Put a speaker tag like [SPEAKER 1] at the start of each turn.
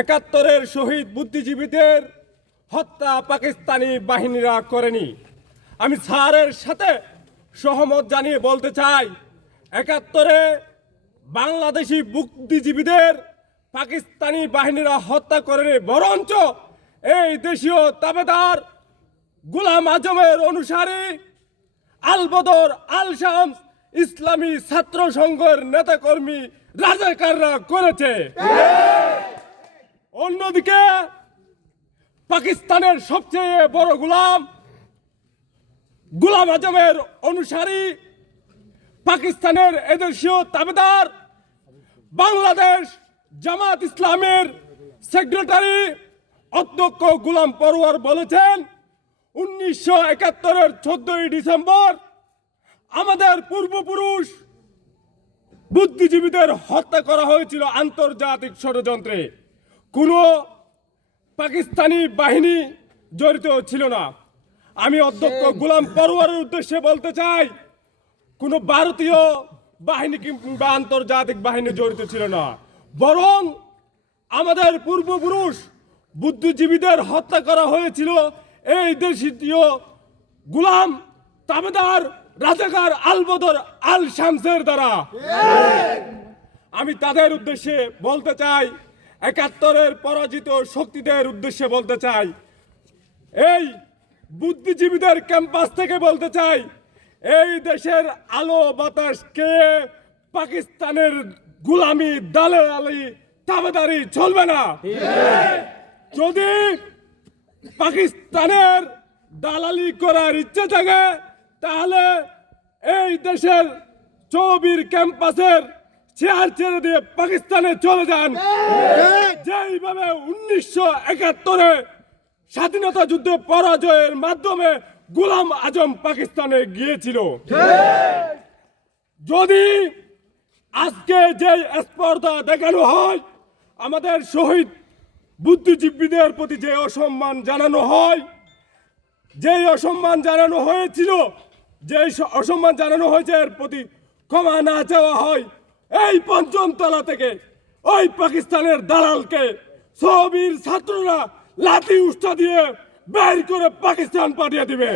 [SPEAKER 1] একাত্তরের শহীদ বুদ্ধিজীবীদের হত্যা পাকিস্তানি বাহিনীরা করেনি। আমি স্যারের সাথে সহমত জানিয়ে বলতে চাই, একাত্তরে বাংলাদেশি বুদ্ধিজীবীদের পাকিস্তানি বাহিনীরা হত্যা করেনি, বরঞ্চ এই দেশীয় তাবেদার গুলাম আজমের অনুসারী আলবদর আল শামস ইসলামী ছাত্র সংঘের নেতাকর্মী রাজাকাররা করেছে। অন্যদিকে পাকিস্তানের সবচেয়ে বড় গোলাম গোলাম আজমের অনুসারী, পাকিস্তানের এদেশীয় তাবেদার, বাংলাদেশ জামাত ইসলামের সেক্রেটারি অধ্যক্ষ গুলাম পরোয়ার বলেছেন, উনিশশো একাত্তরের চোদ্দই ডিসেম্বর আমাদের পূর্বপুরুষ বুদ্ধিজীবীদের হত্যা করা হয়েছিল আন্তর্জাতিক ষড়যন্ত্রে। কোনো পাকিস্তানি বাহিনী জড়িত ছিল না। আমি অধ্যক্ষ গোলাম পরোয়ারের উদ্দেশ্যে বলতে চাই কোনো ভারতীয় বাহিনী কিংবা আন্তর্জাতিক বাহিনী জড়িত ছিল না। বরং আমাদের পূর্বপুরুষ বুদ্ধিজীবীদের হত্যা করা হয়েছিল এই দেশীয় গুলাম তাবেদার রাজাকার আলবদর আল শামসের দ্বারা আমি তাদের উদ্দেশ্যে বলতে চাই একাত্তরের পরাজিত শক্তিদের উদ্দেশ্যে বলতে চাই এই বুদ্ধিজীবীদের ক্যাম্পাস থেকে বলতে চাই এই দেশের আলো বাতাস বাতাসকে পাকিস্তানের গুলামি দালে আলি তাবেদারি চলবে না? যদি পাকিস্তানের দালালি করার ইচ্ছে থাকে তাহলে এই দেশের চৌবির ক্যাম্পাসের চেয়ার ছেড়ে দিয়ে পাকিস্তানে চলে যান। যেইভাবে উনিশশো একাত্তরে স্বাধীনতা যুদ্ধে পরাজয়ের মাধ্যমে গুলাম আজম পাকিস্তানে গিয়েছিল। যদি আজকে যে স্পর্ধা দেখানো হয়, আমাদের শহীদ বুদ্ধিজীবীদের প্রতি যে অসম্মান জানানো হয় যে অসম্মান জানানো হয়েছিল যে অসম্মান জানানো হয়েছে এর প্রতি ক্ষমা না চাওয়া হয়, এই পঞ্চম তলা থেকে ওই পাকিস্তানের দালালকে সবির ছাত্ররা লাঠি উস্তা দিয়ে বের করে পাকিস্তান পাঠিয়ে দিবে।